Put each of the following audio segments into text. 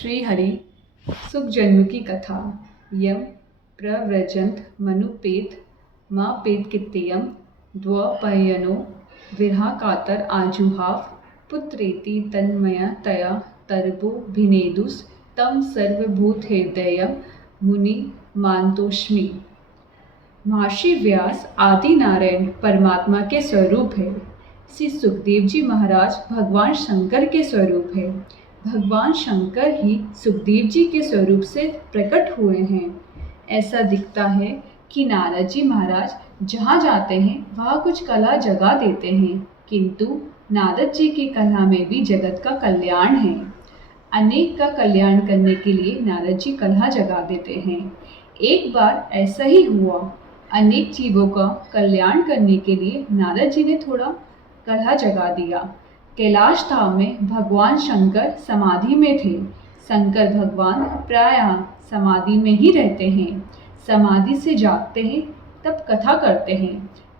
श्री हरि सुख जन्म की कथा। यम प्रव्रजंत मनुपेत माँ पेत कित्ययम द्वपयनो विरहा कातर आजुहाव पुत्रेति तन्मया तया तरबो भिनेदुस तम सर्वभूतहृदयम मुनि मानतोष्मि। महर्षि व्यास आदि नारायण परमात्मा के स्वरूप है। श्री सुखदेव जी महाराज भगवान शंकर के स्वरूप है। भगवान शंकर ही सुखदेव जी के स्वरूप से प्रकट हुए हैं। ऐसा दिखता है कि नारद जी महाराज जहाँ जाते हैं वहाँ कुछ कला जगा देते हैं, किंतु नारद जी की कला में भी जगत का कल्याण है। अनेक का कल्याण करने के लिए नारद जी कला जगा देते हैं। एक बार ऐसा ही हुआ। अनेक जीवों का कल्याण करने के लिए नारद जी ने थोड़ा कला जगा दिया। कैलाश धाम में भगवान शंकर समाधि में थे। शंकर भगवान प्रायः समाधि में ही रहते हैं। समाधि से जागते हैं तब कथा करते हैं।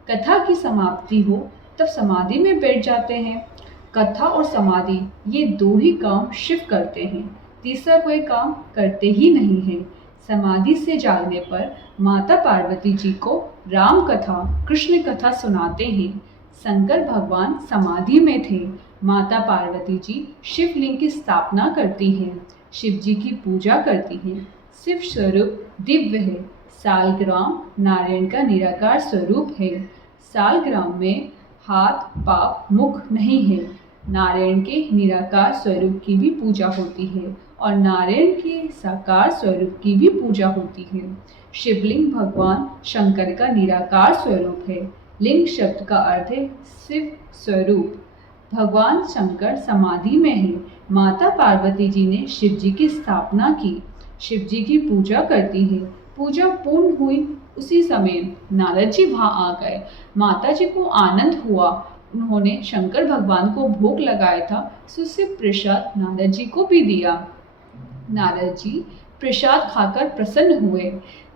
कथा की समाप्ति हो तब समाधि में बैठ जाते हैं। कथा और समाधि ये दो ही काम शिव करते हैं, तीसरा कोई काम करते ही नहीं है। समाधि से जागने पर माता पार्वती जी को राम कथा कृष्ण कथा सुनाते हैं। शंकर भगवान समाधि में थे। माता पार्वती जी शिवलिंग की स्थापना करती हैं, शिव जी की पूजा करती हैं। शिव स्वरूप दिव्य है। सालग्राम नारायण का निराकार स्वरूप है। सालग्राम में हाथ पाँव मुख नहीं है। नारायण के निराकार स्वरूप की भी पूजा होती है और नारायण के साकार स्वरूप की भी पूजा होती है। शिवलिंग भगवान शंकर का निराकार स्वरूप है। लिंग शब्द का अर्थ है शिव स्वरूप। भगवान शंकर समाधि में है। माता पार्वती जी ने शिव जी की स्थापना की, शिव जी की पूजा करती है। पूजा पूर्ण हुई उसी समय नारद जी वहाँ आ गए। माता जी को आनंद हुआ। उन्होंने शंकर भगवान को भोग लगाया था, तो उससे प्रसाद नारद जी को भी दिया। नारद जी प्रसाद खाकर प्रसन्न हुए।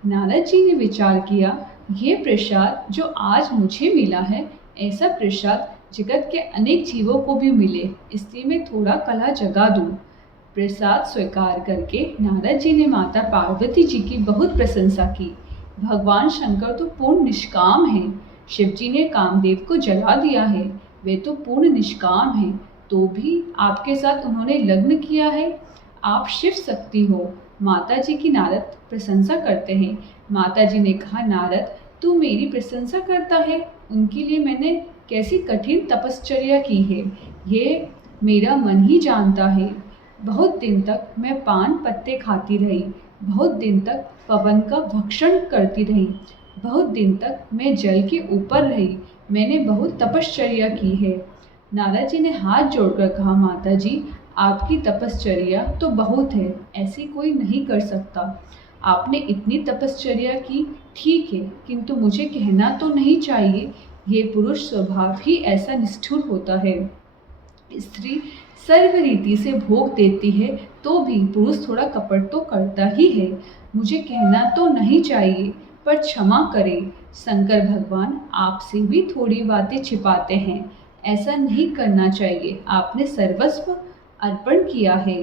नारद जी ने विचार किया, ये प्रसाद जो आज मुझे मिला है, ऐसा प्रसाद जगत के अनेक जीवों को भी मिले, इसलिए मैं थोड़ा कला जगा दूं। प्रसाद स्वीकार करके नारद जी ने माता पार्वती जी की बहुत प्रशंसा की। भगवान शंकर तो पूर्ण निष्काम हैं। शिव जी ने कामदेव को जला दिया है, वे तो पूर्ण निष्काम हैं, तो भी आपके साथ उन्होंने लग्न किया है। आप शिव शक्ति हो। माता जी की नारद प्रशंसा करते हैं। माता जी ने कहा, नारद तू मेरी प्रशंसा करता है, उनके लिए मैंने कैसी कठिन तपश्चर्या की है, ये मेरा मन ही जानता है। बहुत दिन तक मैं पान पत्ते खाती रही, बहुत दिन तक पवन का भक्षण करती रही, बहुत दिन तक मैं जल के ऊपर रही, मैंने बहुत तपश्चर्या की है। नारद जी ने हाथ जोड़कर कहा, माता जी आपकी तपश्चर्या तो बहुत है, ऐसी कोई नहीं कर सकता। आपने इतनी तपश्चर्या की, ठीक है, किंतु मुझे कहना तो नहीं चाहिए, ये पुरुष स्वभाव ही ऐसा निष्ठुर होता है। स्त्री सर्व रीति से भोग देती है तो भी पुरुष थोड़ा कपट तो करता ही है। मुझे कहना तो नहीं चाहिए, पर क्षमा करें। शंकर भगवान आपसे भी थोड़ी बातें छिपाते हैं, ऐसा नहीं करना चाहिए। आपने सर्वस्व अर्पण किया है।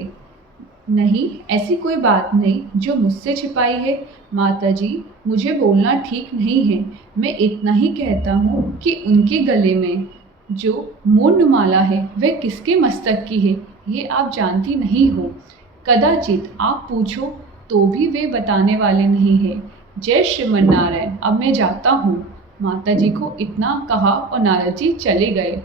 नहीं, ऐसी कोई बात नहीं जो मुझसे छिपाई है। माता जी मुझे बोलना ठीक नहीं है। मैं इतना ही कहता हूँ कि उनके गले में जो मूर्ण माला है वह किसके मस्तक की है, ये आप जानती नहीं हो। कदाचित आप पूछो तो भी वे बताने वाले नहीं है। जय श्रीमन नारायण, अब मैं जाता हूँ। माता जी को इतना कहा और नारद जी चले गए।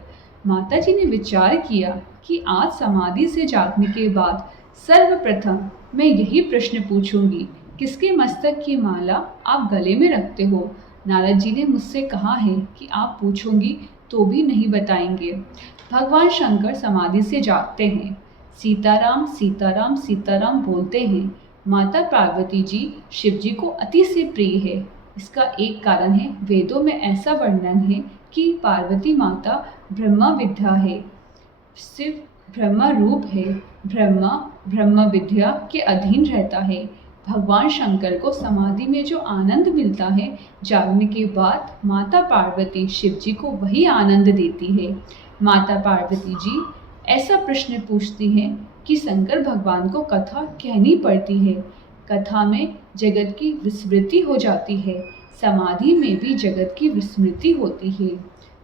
माता जी ने विचार किया कि आज समाधि से जागने के बाद सर्वप्रथम मैं यही प्रश्न पूछूंगी, किसके मस्तक की माला आप गले में रखते हो? नारद जी ने मुझसे कहा है कि आप पूछोंगी तो भी नहीं बताएंगे। भगवान शंकर समाधि से जागते हैं। सीताराम सीताराम सीताराम बोलते हैं। माता पार्वती जी शिव जी को अति से प्रिय है। इसका एक कारण है, वेदों में ऐसा वर्णन है कि पार्वती माता ब्रह्मा विद्या है, शिव ब्रह्मा रूप है। ब्रह्मा ब्रह्म विद्या के अधीन रहता है। भगवान शंकर को समाधि में जो आनंद मिलता है, जागने के बाद माता पार्वती शिव जी को वही आनंद देती है। माता पार्वती जी ऐसा प्रश्न पूछती हैं कि शंकर भगवान को कथा कहनी पड़ती है। कथा में जगत की विस्मृति हो जाती है, समाधि में भी जगत की विस्मृति होती है।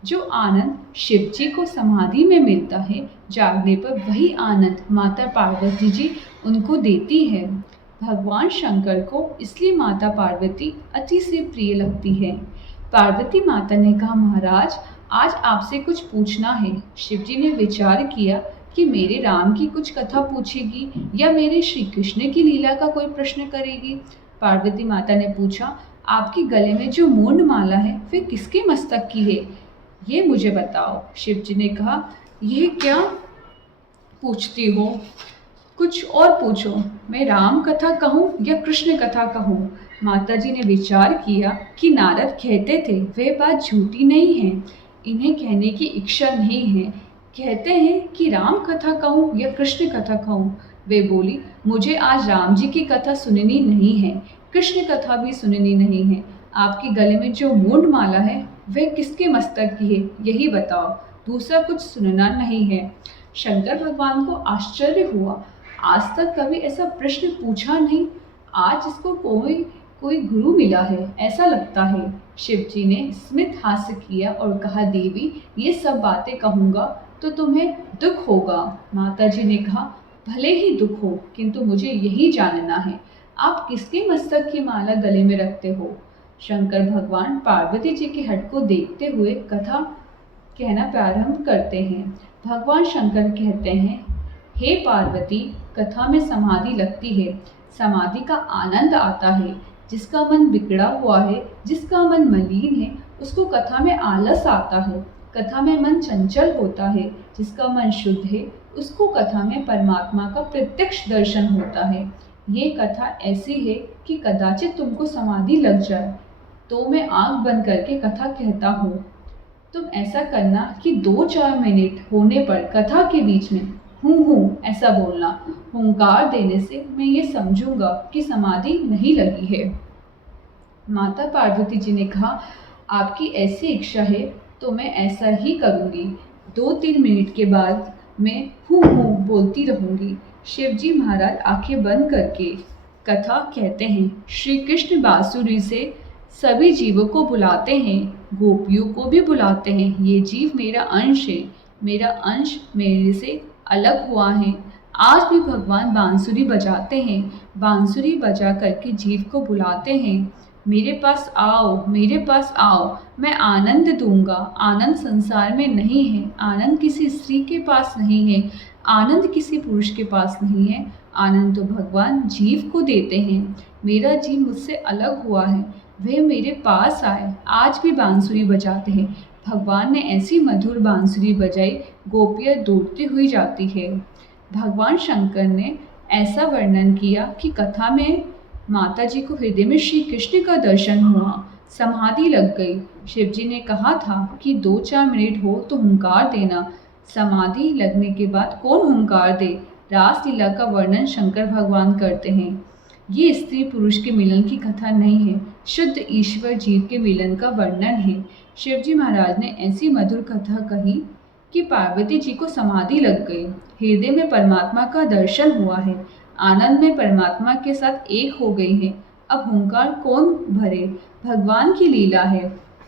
जो आनंद शिव जी को समाधि में मिलता है, जागने पर वही आनंद माता पार्वती जी उनको देती है। भगवान शंकर को इसलिए माता पार्वती अति से प्रिय लगती है। पार्वती माता ने कहा, महाराज आज आपसे कुछ पूछना है। शिवजी ने विचार किया कि मेरे राम की कुछ कथा पूछेगी या मेरे श्री कृष्ण की लीला का कोई प्रश्न करेगी। पार्वती माता ने पूछा, आपके गले में जो मूंड माला है वह किसके मस्तक की है, ये मुझे बताओ। शिवजी ने कहा, यह क्या पूछती हो, कुछ और पूछो। मैं राम कथा कहूँ या कृष्ण कथा कहूँ? माताजी ने विचार किया कि नारद कहते थे वह बात झूठी नहीं है, इन्हें कहने की इच्छा नहीं है। कहते हैं कि राम कथा कहूँ या कृष्ण कथा कहूँ? वे बोली, मुझे आज राम जी की कथा सुननी नहीं है, कृष्ण कथा भी सुननी नहीं है। आपके गले में जो मूंड माला है वह किसके मस्तक की है, यही बताओ, दूसरा कुछ सुनना नहीं है। शंकर भगवान को आश्चर्य हुआ, आज तक कभी ऐसा प्रश्न पूछा नहीं, आज इसको कोई गुरु मिला है ऐसा लगता है। शिव जी ने स्मित हास्य किया और कहा, देवी ये सब बातें कहूँगा तो तुम्हें दुख होगा। माता जी ने कहा, भले ही दुख हो, किंतु मुझे यही जानना है, आप किसके मस्तक की माला गले में रखते हो? शंकर भगवान पार्वती जी के हट को देखते हुए कथा कहना प्रारंभ करते हैं। भगवान शंकर कहते हैं, हे पार्वती, कथा में समाधि लगती है, समाधि का आनंद आता है। जिसका मन बिगड़ा हुआ है, जिसका मन मलिन है, उसको कथा में आलस आता है। कथा में मन चंचल होता है, जिसका मन शुद्ध है, उसको कथा में परमात्मा का प्रत्यक्ष दर्शन होता है। ये कथा ऐसी है कि कदाचित तुमको समाधि लग जाए तो मैं आंख बंद करके कथा कहता हूँ। तुम ऐसा करना कि 2-4 मिनट होने पर कथा के बीच में हूँ ऐसा बोलना। हुंकार देने से मैं ये समझूंगा कि समाधि नहीं लगी है। माता पार्वती जी ने कहा, आपकी ऐसी इच्छा है तो मैं ऐसा ही करूँगी। 2-3 मिनट के बाद मैं हूँ बोलती रहूँगी। शिवजी महाराज आंखें बंद करके कथा कहते हैं। श्री कृष्ण बांसुरी से सभी जीवों को बुलाते हैं, गोपियों को भी बुलाते हैं। ये जीव मेरा अंश है, मेरा अंश मेरे से अलग हुआ है। आज भी भगवान बांसुरी बजाते हैं, बांसुरी बजा करके जीव को बुलाते हैं, मेरे पास आओ, मेरे पास आओ, मैं आनंद दूंगा। आनंद संसार में नहीं है, आनंद किसी स्त्री के पास नहीं है, आनंद किसी पुरुष के पास नहीं है, आनंद तो भगवान जीव को देते हैं। मेरा जीव मुझसे अलग हुआ है, वह मेरे पास आए। आज भी बांसुरी बजाते हैं। भगवान ने ऐसी मधुर बांसुरी बजाई, गोपियाँ दौड़ती हुई जाती है। भगवान शंकर ने ऐसा वर्णन किया कि कथा में माता जी को हृदय में श्री कृष्ण का दर्शन हुआ, समाधि लग गई। शिवजी ने कहा था कि 2-4 मिनट हो तो हुंकार देना। समाधि लगने के बाद कौन हुंकार दे? रासलीला का वर्णन शंकर भगवान करते हैं। ये स्त्री पुरुष के मिलन की कथा नहीं है, शुद्ध ईश्वर जीव के मिलन का वर्णन है। शिवजी महाराज ने ऐसी मधुर कथा कही कि पार्वती जी को समाधि लग गई, हृदय में परमात्मा का दर्शन हुआ है, आनंद में परमात्मा के साथ एक हो गई है। अब हुंकार कौन भरे? भगवान की लीला है।